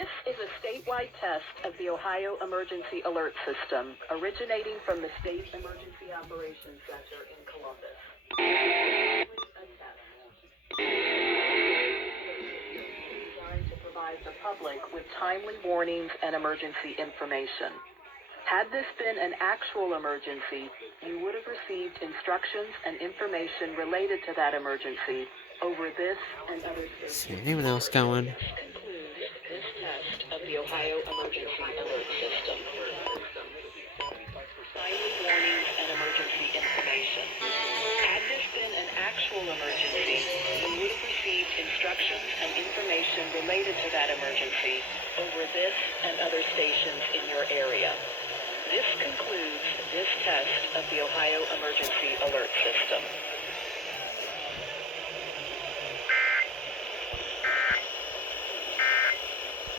This is a statewide test of the Ohio Emergency Alert System, originating from the State Emergency Operations Center in Columbus. A test designed to provide the public with timely warnings and emergency information. Had this been an actual emergency, you would have received instructions and information related to that emergency over this and other stations. Is anyone else going? This test of the Ohio Emergency Alert System. Timely warnings and emergency information. Had this been an actual emergency, you would have received instructions and information related to that emergency over this and other stations in your area. This concludes this test of the Ohio Emergency Alert System.